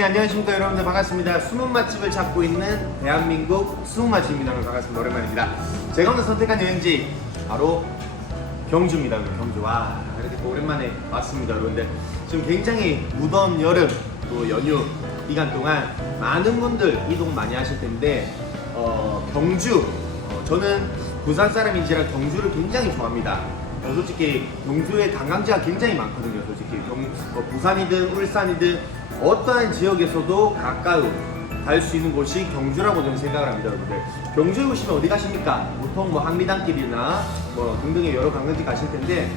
네 안녕하십니까 여러분들. 반갑습니다. 숨은 맛집을 찾고 있는 대한민국 숨은 맛집입니다. 여러분 반갑습니다. 오랜만입니다. 제가 오늘 선택한 여행지 바로 경주입니다 경주. 와 이렇게 또 오랜만에 왔습니다 여러분들. 지금 굉장히 무더운 여름 또 연휴 기간 동안 많은 분들 이동 많이 하실 텐데 어, 경주 어, 저는 부산 사람인지라 경주를 굉장히 좋아합니다. 어, 솔직히 경주에 관광지가 굉장히 많거든요 솔직히. 경, 어, 부산이든 울산이든 어떠한 지역에서도 가까운 갈 수 있는 곳이 경주라고 저는 생각을 합니다, 여러분들. 경주에 오시면 어디 가십니까? 보통 뭐 한리단길이나 뭐 등등의 여러 관광지 가실 텐데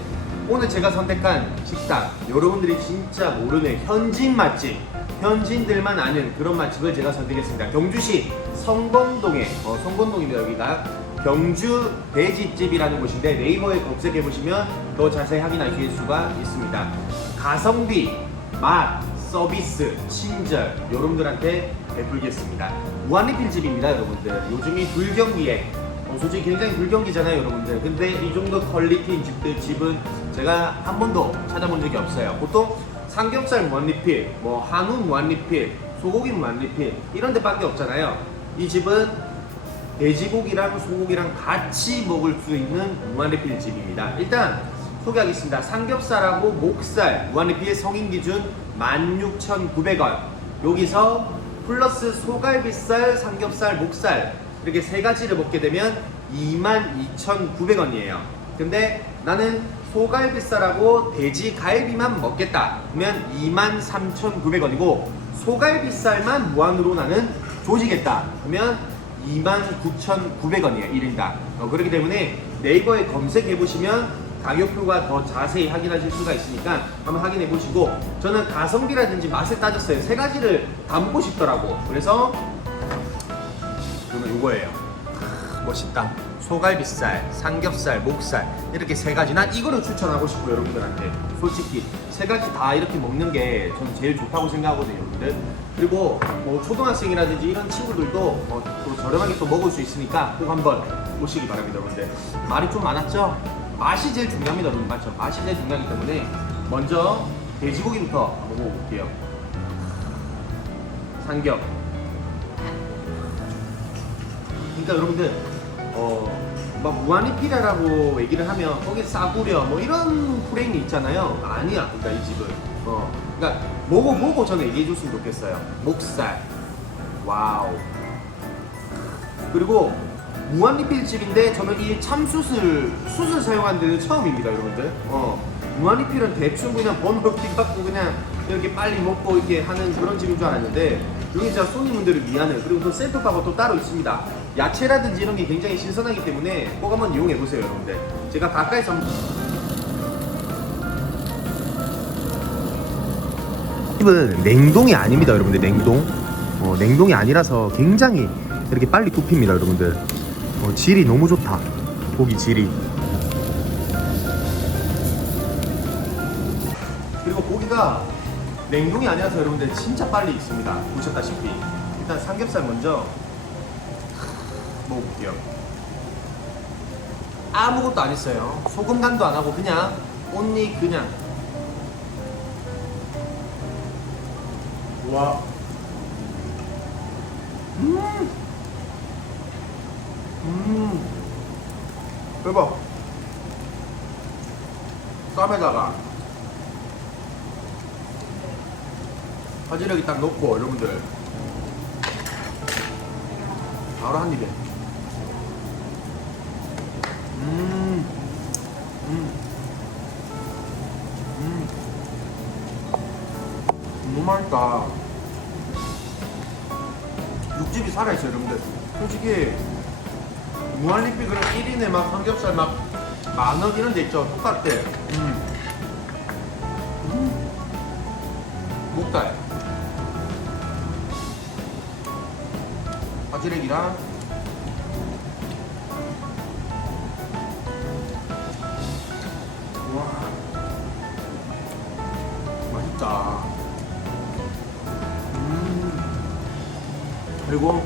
오늘 제가 선택한 식당 여러분들이 진짜 모르는 현지인 맛집 현지인들만 아는 그런 맛집을 제가 선택했습니다. 경주시 성건동에 어, 성건동입니다 여기가 경주 돼지집이라는 곳인데 네이버에 검색해 보시면 더 자세히 확인하실 수가 있습니다. 가성비, 맛, 서비스, 친절 여러분들한테 베풀겠습니다. 무한리필 집입니다, 여러분들. 요즘이 불경기에 어, 솔직히 굉장히 불경기잖아요, 여러분들. 근데 이 정도 퀄리티인 집들 집은 제가 한 번도 찾아본 적이 없어요. 보통 삼겹살 무한리필, 뭐 한우 무한리필, 소고기 무한리필 이런 데밖에 없잖아요. 이 집은 돼지고기랑 소고기랑 같이 먹을 수 있는 무한리필 집입니다. 일단 소개하겠습니다. 삼겹살하고 목살 무한리필 성인 기준 16,900원. 여기서 플러스 소갈비살, 삼겹살, 목살 이렇게 세 가지를 먹게 되면 22,900원이에요. 근데 나는 소갈비살하고 돼지 갈비만 먹겠다. 그러면 23,900원이고 소갈비살만 무한으로 나는 조지겠다. 그러면 29,900원이에요. 1인당. 어, 그렇기 때문에 네이버에 검색해 보시면 가격표가 더 자세히 확인하실 수가 있으니까 한번 확인해 보시고 저는 가성비라든지 맛을 따졌어요. 세 가지를 다 먹고 싶더라고. 그래서 저는 이거예요. 크, 멋있다. 소갈비살, 삼겹살, 목살 이렇게 세 가지. 난 이거를 추천하고 싶고 요 여러분들한테 솔직히 세 가지 다 이렇게 먹는 게 저는 제일 좋다고 생각하거든요, 여러분들. 그리고 뭐 초등학생이라든지 이런 친구들도 뭐 또 저렴하게 또 먹을 수 있으니까 꼭 한번 오시기 바랍니다, 여러분들. 말이 좀 많았죠? 맛이 제일 중요합니다, 여러분. 맞죠? 맛이 제일 중요하기 때문에 먼저 돼지고기부터 한번 먹어볼게요. 삼겹. 그러니까 여러분들 어 막 무한리필이라고 얘기를 하면 거기 싸구려 뭐 이런 프레임이 있잖아요. 아니야, 그러니까 이 집은 어 그러니까 먹어보고 저는 얘기해 줬으면 좋겠어요. 목살, 와우. 그리고 무한리필 집인데 저는 이 참숯을 숯을 사용한 데는 처음입니다, 여러분들. 어 무한리필은 대충 그냥 번호 피 갖고 그냥 이렇게 빨리 먹고 이렇게 하는 그런 집인 줄 알았는데 여기 진짜 손님분들을 위하는 그리고 또 셀프바가 또 따로 있습니다. 야채라든지 이런 게 굉장히 신선하기 때문에 꼭 한번 이용해 보세요, 여러분들. 제가 가까이서 집은 냉동이 아닙니다, 여러분들. 냉동. 어, 냉동이 아니라서 굉장히 이렇게 빨리 굽힙니다, 여러분들. 어, 질이 너무 좋다. 고기 질이. 그리고 고기가 냉동이 아니라서 여러분들 진짜 빨리 익습니다. 보셨다시피. 일단 삼겹살 먼저 먹어볼게요. 아무것도 안 했어요. 소금 간도 안 하고 그냥 온리 그냥. 와. 음. 음. 대박. 쌈에다가 바지락이 딱 넣고 여러분들 바로 한 입에 음, 음, 음, 너무 맛있다. 육즙이 살아있어요, 여러분들. 솔직히 무한리필 그런 1인에 막 삼겹살 막 만원 이런 데 있죠. 똑같아. 음. 음. 목살. 바지락이랑 와 맛있다 음 그리고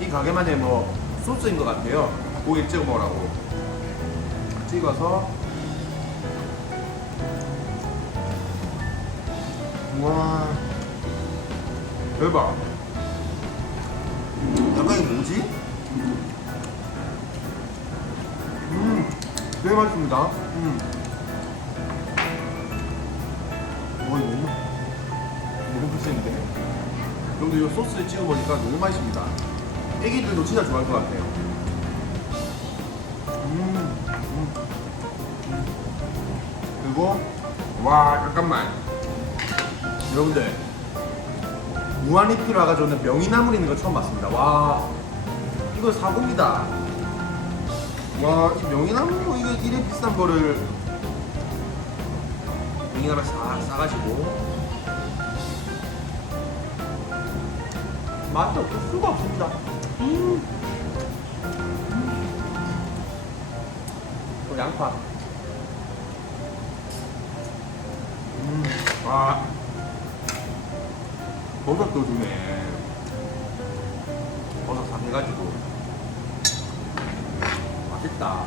이 가게만의 뭐 소스인 것 같아요 고기 찍어 먹으라고 찍어서 와 대박. 약간 이게 뭐지? 음, 되게 맛있습니다. 음. 와, 이거 너무, 너무 맛있는데? 여러분들 이 소스에 찍어 보니까 너무 맛있습니다. 애기들도 진짜 좋아할 것 같아요. 음, 음, 음. 그리고, 와, 잠깐만. 여러분들, 무한리필 와가지고 오늘 명이나물 있는 거 처음 봤습니다. 와, 이거 사고입니다. 와, 이 명이나물 이거 이래 비싼 거를 명이나물 싹 싸가지고 맛도 없을 수가 없습니다. 음. 또 양파. 음, 와. 버섯도 주네. 버섯 싹 해가지고. 맛있다.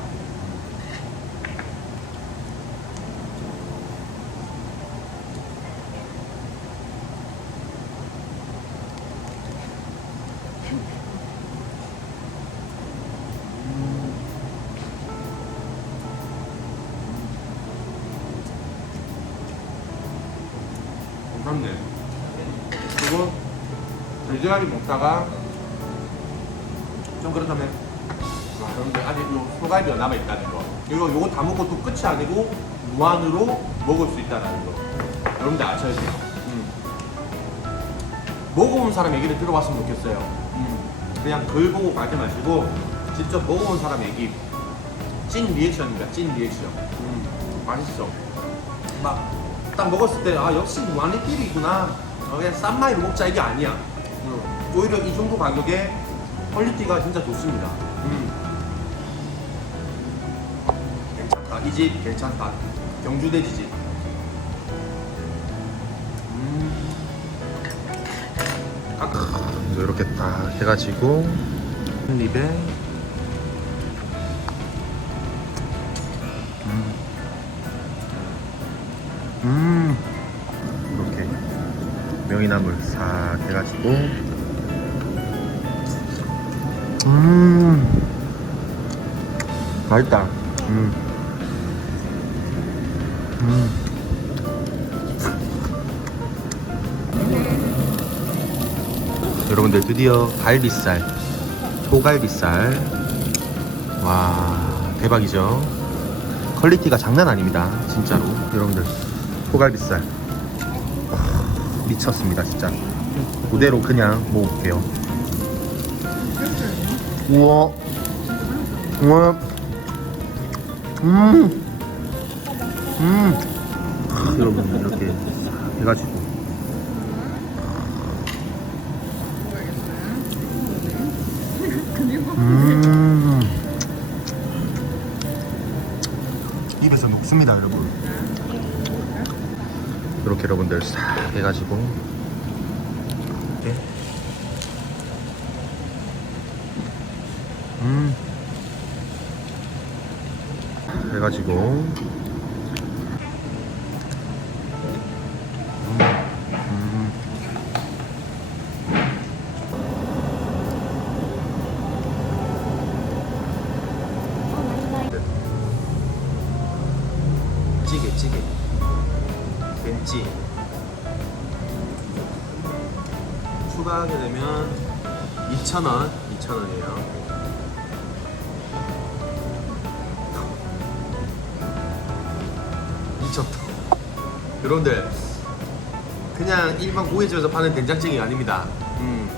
괜찮네. 그리고 돼지갈비 먹다가 좀 그렇다면 와 여러분들 아직 요 소갈비가 남아 있다는 거 이거 요거 다 먹고 또 끝이 아니고 무한으로 먹을 수 있다는 거 여러분들 아셔야 돼요 음. 먹어본 사람 얘기를 들어봤으면 좋겠어요 음. 그냥 글 보고 가지 마시고 직접 먹어본 사람 얘기 찐 리액션입니다 찐 리액션 음. 맛있어 막 딱 먹었을 때 아 역시 무한리필이구나 어, 그냥 싼 마이로 먹자 이게 아니야 음. 오히려 이 정도 가격에 퀄리티가 진짜 좋습니다 음. 괜찮다 이 집 괜찮다 경주 돼지집 음. 이렇게 딱 해가지고 한 입에 음 이렇게 명이나물 싹 해가지고. 음 맛있다. 음. 음. 여러분들 드디어 갈비살 소갈비살. 와 대박이죠? 퀄리티가 장난 아닙니다 진짜로 여러분들 소갈비살 와, 미쳤습니다 진짜. 그대로 그냥 먹어볼게요. 우와. 우와. 음. 음. 하, 여러분 이렇게 싹 해가지고. 음. 입에서 녹습니다 여러분 이렇게 여러분들 싹 해가지고. 이렇게. 음. 해가지고 2,000원 2,000원이에요. 미쳤다 여러분들 그냥 일반 고깃집에서 파는 된장찌개가 아닙니다. 음.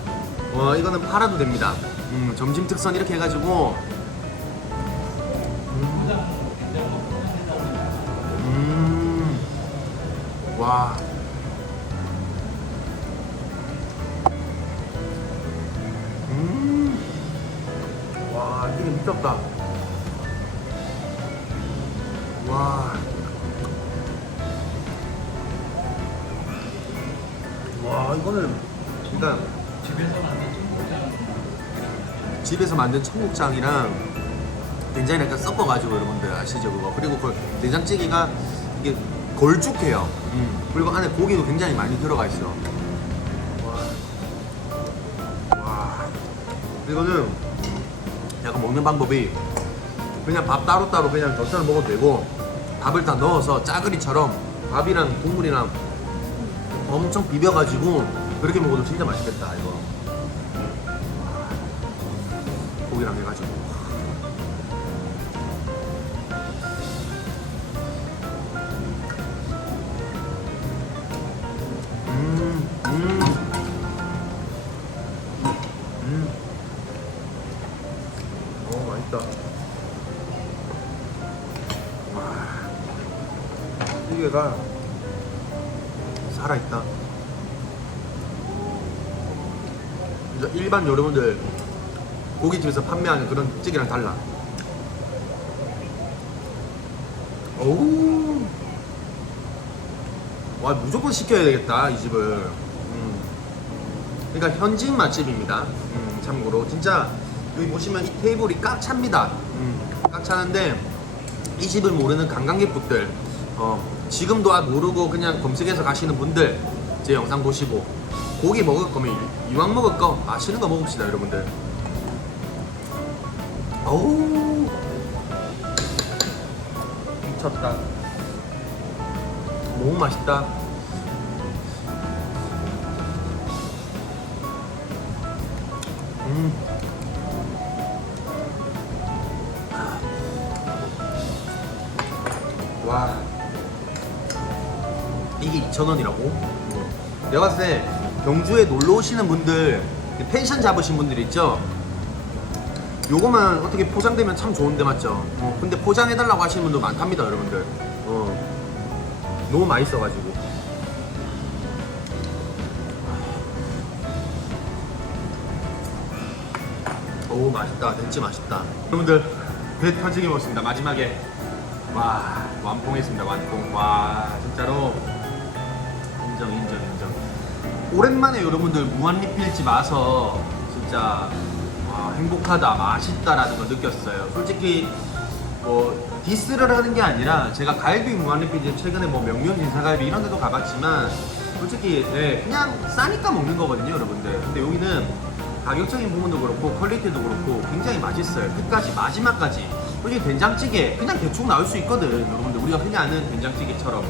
와 이거는 팔아도 됩니다. 음, 점심 특선 이렇게 해가지고 미쳤다. 와. 와, 이거는 그러니까 집에서 만든 청국장이랑 된장이 약간 섞어가지고 여러분들 아시죠 그거? 그리고 그 된장찌개가 이게 걸쭉해요. 그리고 안에 고기도 굉장히 많이 들어가 있어. 와. 이거는 약간 먹는 방법이 그냥 밥 따로따로 그냥 젓살을 먹어도 되고 밥을 다 넣어서 짜글이처럼 밥이랑 국물이랑 엄청 비벼가지고 그렇게 먹어도 진짜 맛있겠다 이거. 고기랑 해가지고 찌개가 살아있다. 일반 여러분들 고깃집에서 판매하는 그런 찌개랑 달라. 오우. 와, 무조건 시켜야 되겠다, 이 집을. 음. 그러니까 현지인 맛집입니다. 음, 참고로 진짜 여기 보시면 이 테이블이 꽉 찹니다. 음, 꽉 차는데 이 집을 모르는 관광객분들, 어, 지금도 아 모르고 그냥 검색해서 가시는 분들 제 영상 보시고 고기 먹을 거면 이왕 먹을 거 맛있는 거 먹읍시다, 여러분들. 어우, 미쳤다. 너무 맛있다. 음. 와. 이게 2,000원이라고? 내가 봤을 때 경주에 놀러 오시는 분들, 펜션 잡으신 분들 있죠? 요거만 어떻게 포장되면 참 좋은데 맞죠? 어, 근데 포장해달라고 하시는 분도 많답니다, 여러분들. 어. 너무 맛있어가지고. 오 맛있다 진짜 맛있다 여러분들 배 터지게 먹었습니다 마지막에 와 완봉했습니다 완봉 와 진짜로 인정 인정 인정. 오랜만에 여러분들 무한리필집 와서 진짜 와, 행복하다 맛있다라는 걸 느꼈어요. 솔직히 뭐 디스를 하는 게 아니라 제가 갈비 무한리필집 최근에 뭐 명륜 인사갈비 이런 데도 가봤지만 솔직히 네, 그냥 싸니까 먹는 거거든요 여러분들. 근데 여기는 가격적인 부분도 그렇고 퀄리티도 그렇고 굉장히 맛있어요. 끝까지 마지막까지. 솔직히 된장찌개 그냥 대충 나올 수 있거든 여러분들. 우리가 흔히 아는 된장찌개처럼.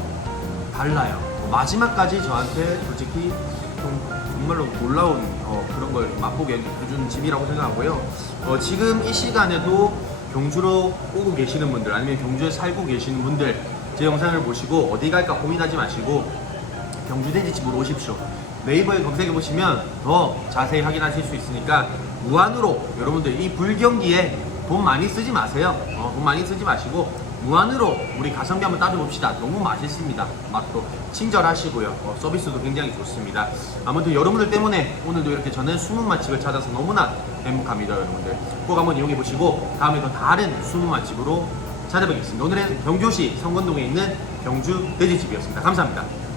달라요. 어, 마지막까지 저한테 솔직히 좀 정말로 놀라운 어, 그런 걸 맛보게 해준 집이라고 생각하고요 어, 지금 이 시간에도 경주로 오고 계시는 분들 아니면 경주에 살고 계시는 분들 제 영상을 보시고 어디 갈까 고민하지 마시고 경주 돼지집으로 오십시오. 네이버에 검색해 보시면 더 자세히 확인하실 수 있으니까 무한으로 여러분들 이 불경기에 돈 많이 쓰지 마세요. 어, 돈 많이 쓰지 마시고 무한으로 우리 가성비 한번 따져봅시다. 너무 맛있습니다. 맛도 친절하시고요. 어, 서비스도 굉장히 좋습니다. 아무튼 여러분들 때문에 오늘도 이렇게 저는 숨은 맛집을 찾아서 너무나 행복합니다, 여러분들. 꼭 한번 이용해 보시고 다음에 더 다른 숨은 맛집으로 찾아뵙겠습니다. 오늘은 경주시 성건동에 있는 경주 돼지집이었습니다. 감사합니다.